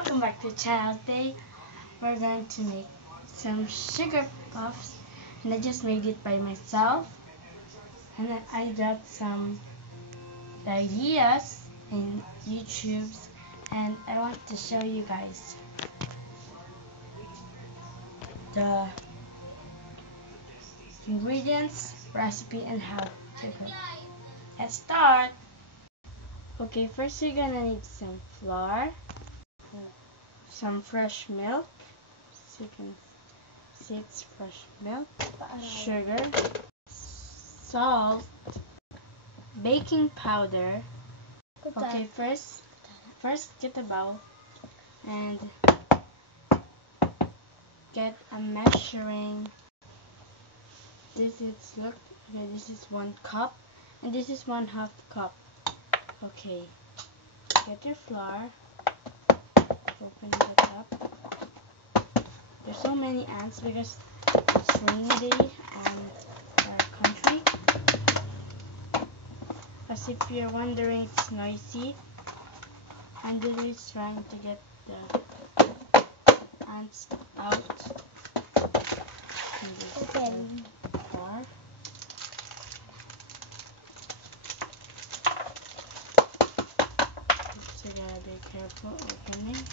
Welcome back to Channel Day. We're going to make some sugar puffs, and I just made it by myself. And then I got some ideas in YouTube, and I want to show you guys the ingredients, recipe, and how to cook. Let's start. Okay, first you're gonna need some flour, some fresh milk, so you can see it's fresh milk, sugar, salt, baking powder. Okay, first get a bowl and get a measuring. This is 1 cup and this is 1/2 cup. Okay, get your flour, open it up. There's so many ants because it's rainy day in our country. As if you're wondering, it's noisy. I'm literally trying to get the ants out. Open. Flour. So you gotta be careful opening it.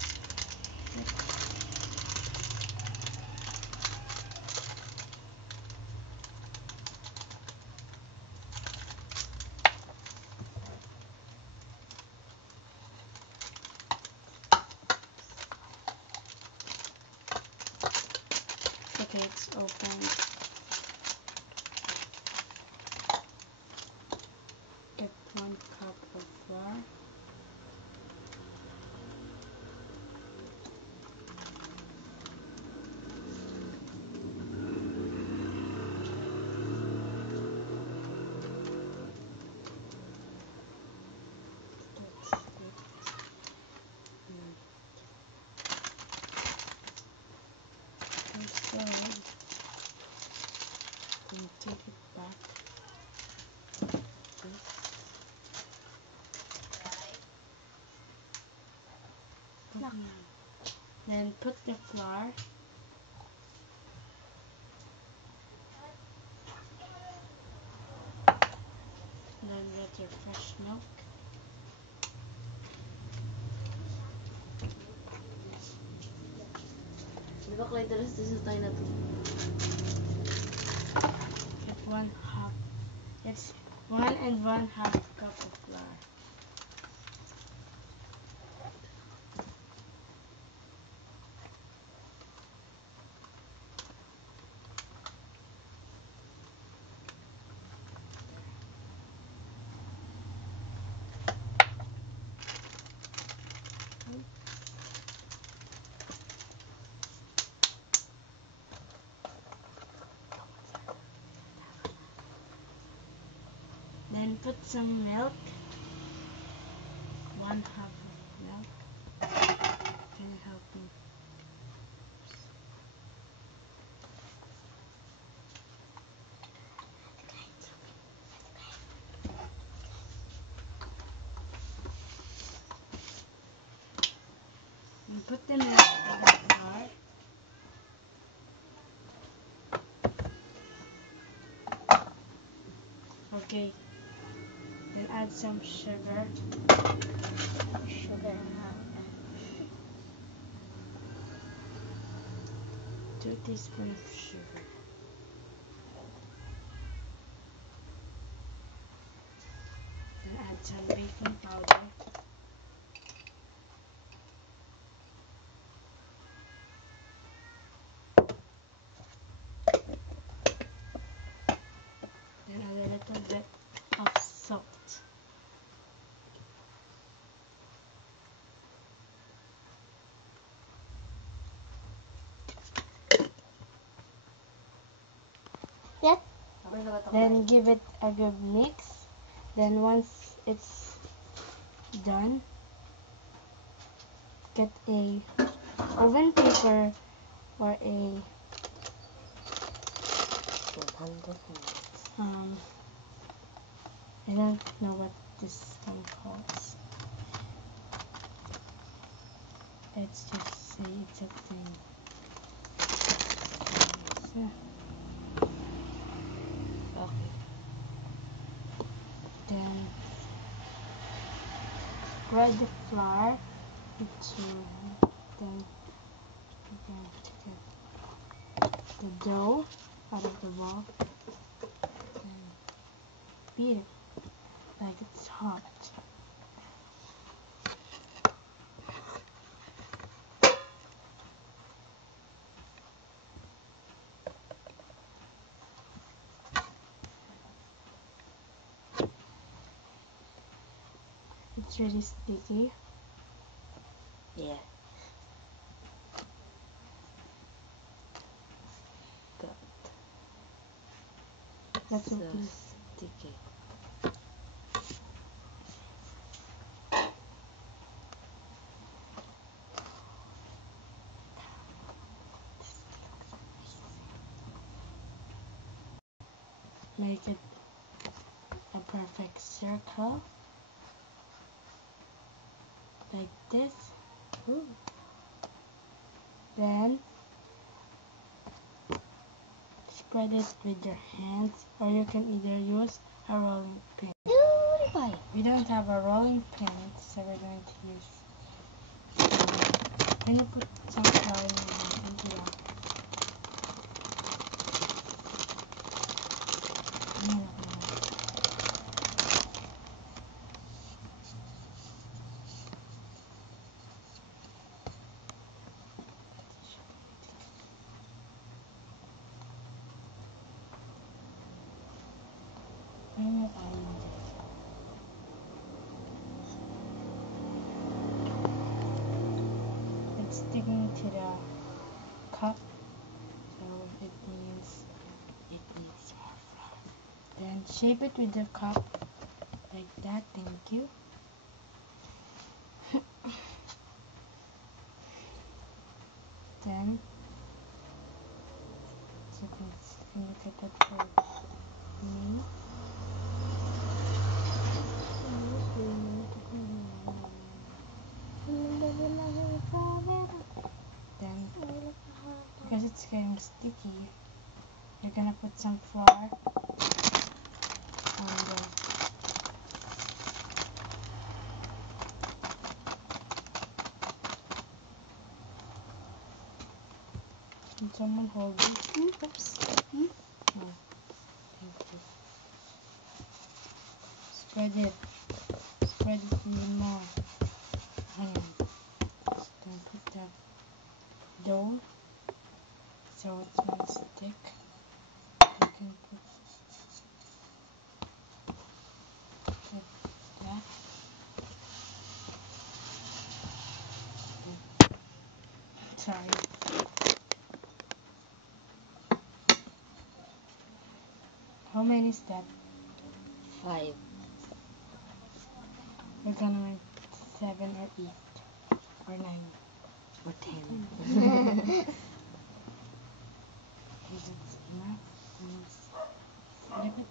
Okay, it's open. Get 1 cup of flour. So, and take it back. No. Then put the flour. Then get your fresh milk. Di ba kayo dalas sa tayo na to? Get 1/2. It's 1 and 1/2 cup of flour. Then put some milk, 1/2 of milk. Can you help me? And put the milk in the flour. Okay. Then add some sugar. Sugar. 2 teaspoons of sugar. Then add some baking powder. Then add a little bit of salt. Yes? Then give it a good mix. Then once it's done, get a oven paper or a I don't know what this thing calls. Let's just say it's a thing. So, Okay. then spread the flour into, then we're going to get the dough out of the bowl and beat it like it's hot. It's really sticky. Yeah. God. That's So okay. sticky. Make it a perfect circle like this. Ooh. Then spread it with your hands, or you can either use a rolling pin. Beautiful. We don't have a rolling pin, so we're going to use. Can you put some flour in your hand into that? No. Ano tayo dyan? It's sticking to the cup, so it means it needs more flour. Then shape it with the cup like that. Thank you. Then can you get that for me? Then, because it's getting sticky, you're gonna put some flour on the Can someone hold it? Oops. Oh, thank you. Spread it. Spread it even more. Then put the dough so it won't stick. You can put like that. Sorry. How many steps? 5. We're gonna make 7 or 8 or 9. Or 10. Okay, that's enough. Let's flip it.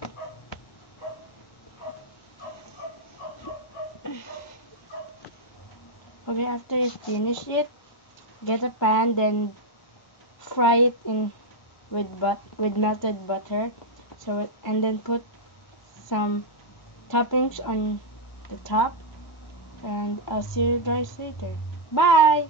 Okay, after you finish it, get a pan, then fry it in with melted butter. And then put some toppings on the top. And I'll see you guys later. Bye!